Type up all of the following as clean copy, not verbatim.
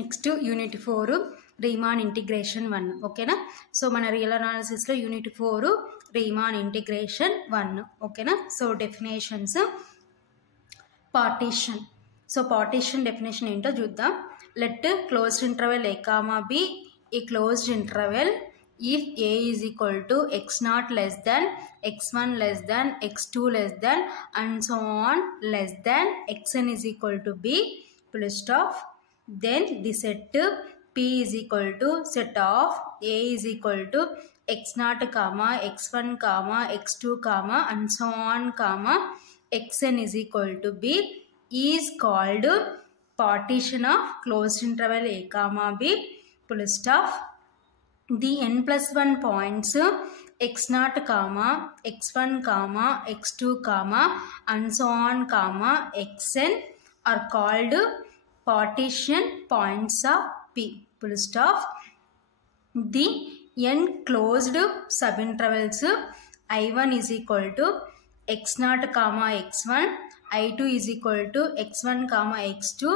Next unit 4 Riemann integration 1 ఓకేనా. So మన real అనాలిసిస్లో unit 4 Riemann integration 1 ఓకేనా. So definitions partition. So partition definition ఏంటో చూద్దాం. Let closed interval a comma b a closed interval if a is equal to x0 less than x1 less than x2 less than and so on less than xn is equal to b full stop. Then the set p is equal to set of a is equal to x0 comma x1 comma x2 comma and so on comma xn is equal to b is called partition of closed interval a comma b full stop. The n plus 1 points x0 comma x1 comma x2 comma and so on comma xn are called partition points of p full stop. The n closed subintervals I1 is equal to x0 comma x1, I2 is equal to x1 comma x2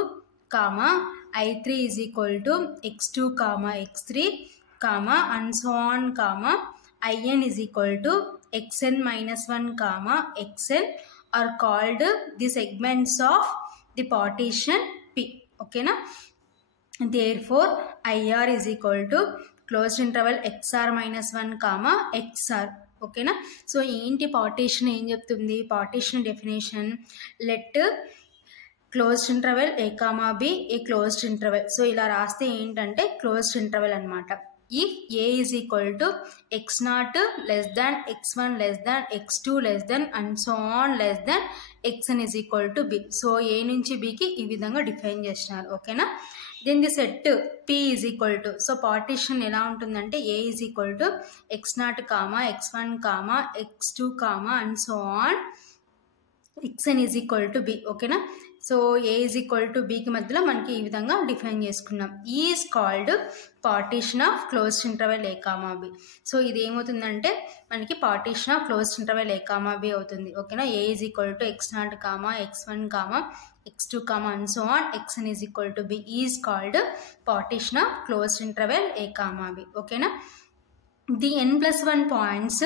comma I3 is equal to x2 comma x3 comma and so on comma in is equal to xn minus 1 comma xn are called the segments of the partition p. Okay na. Therefore IR is equal to closed interval xr minus 1 comma xr. ఓకేనా. So ఏంటి partition ఏం చెప్తుంది, partition definition let closed interval a comma b a closed interval. So ఇలా రాస్తే ఏంటంటే closed interval అనమాట. If a is equal to x0 less than x1 less than x2 less than and so on less than xn is equal to b. So a నుంచి బికి ఈ విధంగా define చేసినారు. ఓకేనా. Then the set p is equal to, so partition ఎలా ఉంటుందంటే a is equal to x0 comma x1 comma x2 comma and so on xn is equal to b. ఓకేనా. So a is equal to bకి మధ్యలో మనకి ఈ విధంగా define చేసుకున్నాం. Is called partition of closed interval a comma b. So ఇది ఏమవుతుందంటే మనకి partition of closed interval a comma b అవుతుంది. ఓకేనా. a is equal to x0 comma x1 comma x2 comma and so on xn is equal to b is called partition of closed interval a comma b. Okay na. The n plus 1 points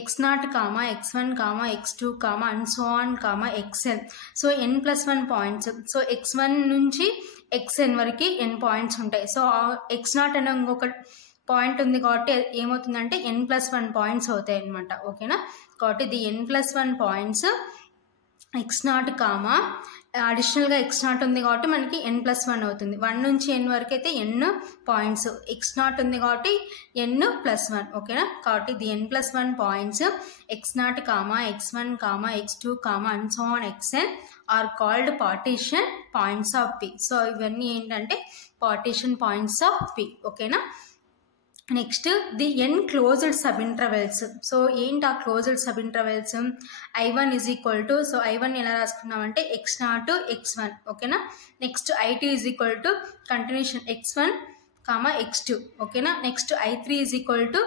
x0 comma x1 comma x2 comma and so on comma xn. So n plus 1 points, so x1 నుంచి xn వరకు n points ఉంటాయి. So x0 అనే ఇంకొక point ఉంది కాబట్టి ఏమవుతుందంటే n plus 1 points అవుతాయి అనమాట. ఓకేనా. కాబట్టి the n plus 1 points x0 comma అడిషనల్గా x0 ఉంది కాబట్టి మనకి n plus 1 అవుతుంది. 1 నుంచి n వరకు అయితే n పాయింట్స్, x0 ఉంది కాబట్టి n plus 1. ఓకేనా. కాబట్టి the n plus 1 points x0 comma x1 comma x2 comma and so on xn are called partition points of p. So ఇవన్నీ ఏంటంటే పార్టీషన్ పాయింట్స్ ఆఫ్ p. ఓకేనా. Next the n closed sub intervals. So ఏంటి ఆ closed sub intervals, I1 is equal to, so I1 ఎలా రాసుకున్నామంటే x0 x1. ఓకేనా. Next I2 is equal to continuation x1 comma x2. ఓకేనా. Next I3 is equal to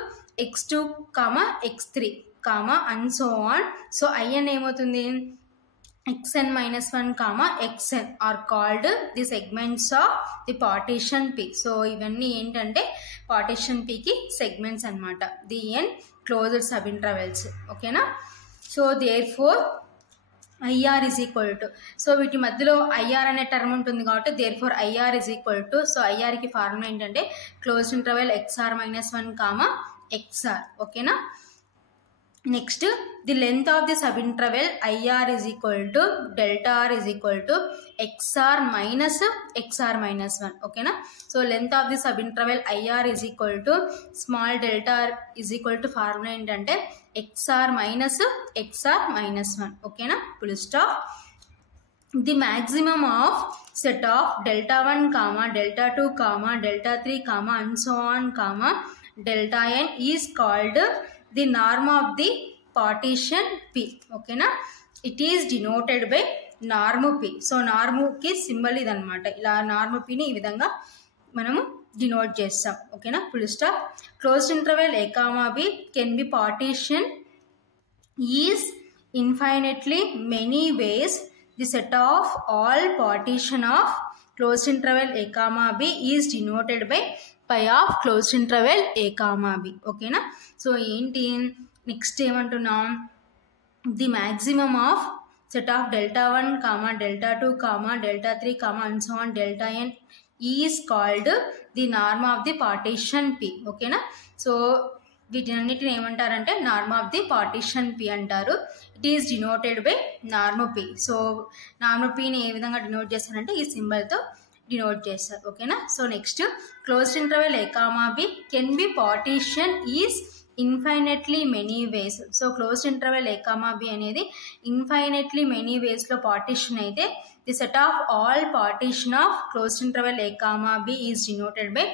x2 comma x3 comma and so on. So in ఏమవుతుంది xn minus 1 comma xn are called the segments of the partition p. So ఇవన్నీ ఏంటంటే partition p కి segments అన్నమాట. the n closed sub intervals. ఓకేనా. So therefore IR is equal to, so వీటి మధ్యలో IR అనే term ఉంటుంది కాబట్టి therefore IR is equal to, so IR కి ఫార్ములా ఏంటంటే closed interval xr minus 1 comma xr. ఓకేనా. Next the length of the sub interval IR is equal to delta r is equal to xr minus 1. ఓకేనా. So length of the sub interval IR is equal to small delta r is equal to formula ఏంటంటే xr minus 1. ఓకేనా. Full stop. The maximum of set of delta 1 comma delta 2 comma delta 3 comma and so on comma delta n is called the norm of the partition p. ఓకేనా. It is denoted by norm p. So norm కి symbol ఇది అనమాట. ఇలా norm pని ఈ విధంగా మనము denote చేస్తాం. ఓకేనా. Full stop. Closed interval a comma b can be partition is infinitely many ways the set of all partition of closed interval a comma b is denoted by pi of closed interval a comma b. ఓకేనా. So ఏంటి next ఏమంటున్నాం, the maximum of set of delta 1 comma delta 2 comma delta 3 comma and so on delta n is called the norm of the partition P. ఓకేనా. So వీటన్నిటిని ఏమంటారంటే norm of the partition P అంటారు. It is denoted by norm P. So norm Pని ఏ విధంగా denote చేస్తారంటే ఈ సింబల్తో డినోట్ చేస్తారు. ఓకేనా. So next closed interval a comma b can be partition is infinitely many ways. So closed interval a comma b అనేది ఇన్ఫైనెట్లీ మెనీ వేస్లో పార్టీషన్ అయితే the set of all partition of closed interval a comma b is denoted by.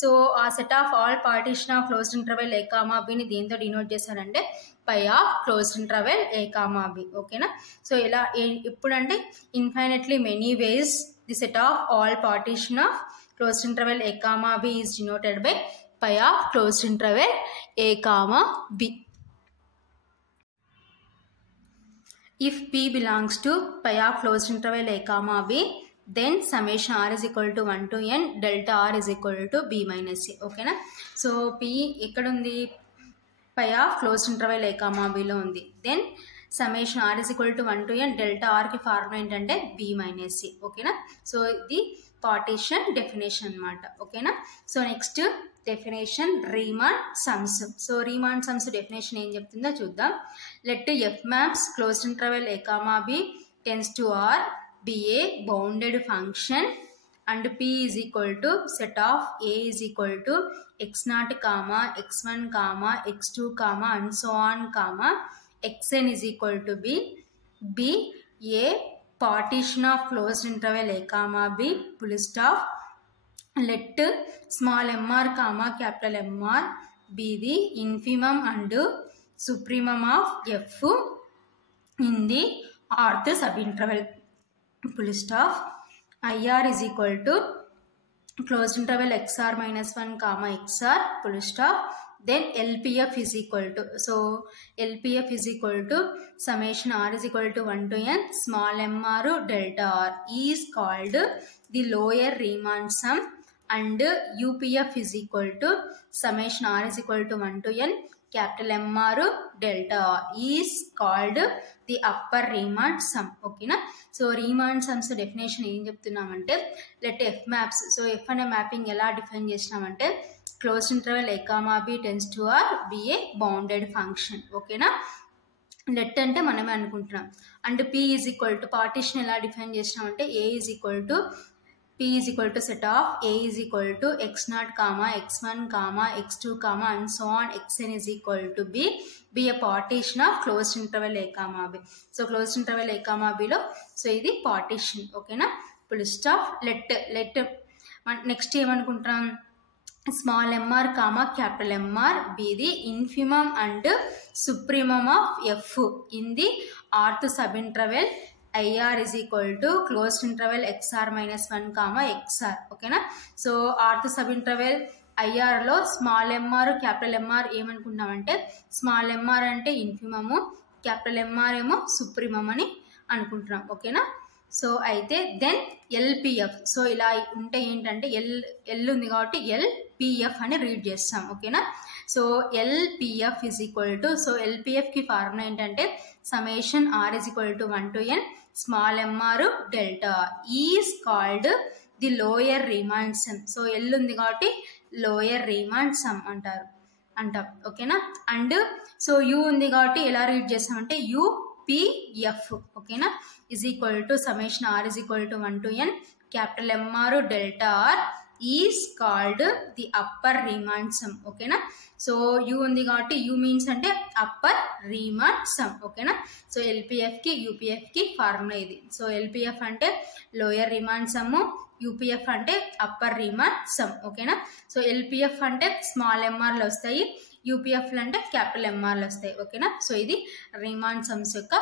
So ఆ set of all partition of closed interval a comma బిని దేంతో denote చేశారంటే pi of closed interval a comma b. ఓకేనా. So ఇలా ఎప్పుడంటే infinitely many ways the set of all partition of closed interval a comma b is denoted by pi of closed interval a comma b. If p belongs to pi of closed interval a comma b, then summation r is equal to 1 to n delta r is equal to b minus a. ఓకేనా. So p ఎక్కడ ఉంది, pi of closed interval a comma b లో ఉంది. Then summation r is equal to 1 to n delta r కి formula ఏంటంటే b minus a. ఓకేనా. So ఇది partition definition అనమాట. ఓకేనా. So next definition Riemann sums. So Riemann sums definition ఏం చెప్తుందో చూద్దాం. Let f maps closed interval a comma b tends to R be a bounded function and p is equal to set of a is equal to x0 comma x1 comma x2 comma and so on comma xn is equal to b a partition of closed interval a comma b full stop. Let small mr comma capital mr be the infimum and supremum of f in the rth subinterval full stop. IR is equal to closed interval xr minus 1 comma xr full stop. Then LPF is equal to, so LPF is equal to summation r is equal to 1 to n small mr delta r is called the lower Riemann sum, and UPF is equal to summation r is equal to 1 to n capital mr delta r is called the upper Riemann sum. ఓకేనా. So Riemann sums definition ఏం చెప్తున్నామంటే let f maps. So f అనే mapping ఎలా define చేసినామంటే closed interval a comma b tends to R be a bounded function. ఓకేనా. Let అంటే మనమే అనుకుంటున్నాం. And p is equal to partition ఎలా డిఫైన్ చేసినామంటే a is equal to p is equal to set of a is equal to x0 comma x1 comma x2 comma and so on xn is equal to b a partition of closed interval a comma b. So closed interval a comma b లో so ఇది partition. ఓకేనా. Full stop. Let next ఏమనుకుంటాం, small mr comma capital mr be the infimum and supremum of f in the rth subinterval IR is equal to closed interval xr minus 1 comma xr. ఓకేనా. So rth subinterval IR లో small mr capital mr ఏమనుకున్నామంటే small mr అంటే infimum, capital mr ఏమో supremum అని అనుకుంటున్నాం. ఓకేనా. So అయితే then LPF. So ఇలా ఉంటే ఏంటంటే ఎల్ ఉంది కాబట్టి ఎల్పిఎఫ్ అని రీడ్ చేస్తాం. ఓకేనా. So LPF is equal to, so ఎల్పిఎఫ్కి ఫార్ములా ఏంటంటే summation r is equal to 1 to n small mr delta is called the lower Riemann sum. So L ఉంది కాబట్టి లోయర్ రీమాన్ సమ్ అంటాం. ఓకేనా. అండ్ సో యూ ఉంది కాబట్టి ఎలా read చేస్తామంటే యూపిఎఫ్. ఓకేనా. Is equal to summation r is equal to 1 to n capital mr delta r is called the upper Riemann sum. ఓకేనా. సో యూ ఉంది కాబట్టి యూ మీన్స్ అంటే అప్పర్ రీమాన్ సమ్. ఓకేనా. సో ఎల్పిఎఫ్కి యూపిఎఫ్కి ఫార్ములా ఇది. సో ఎల్పిఎఫ్ అంటే lower Riemann sum, UPF అంటే అప్పర్ రీమాన్ సమ్. ఓకేనా. సో ఎల్పిఎఫ్ అంటే స్మాల్ ఎంఆర్లు వస్తాయి, యూపిఎఫ్లు అంటే క్యాపిటల్ ఎంఆర్లు వస్తాయి. ఓకేనా. సో ఇది రీమాన్ సమ్స్ యొక్క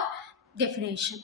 డెఫినేషన్.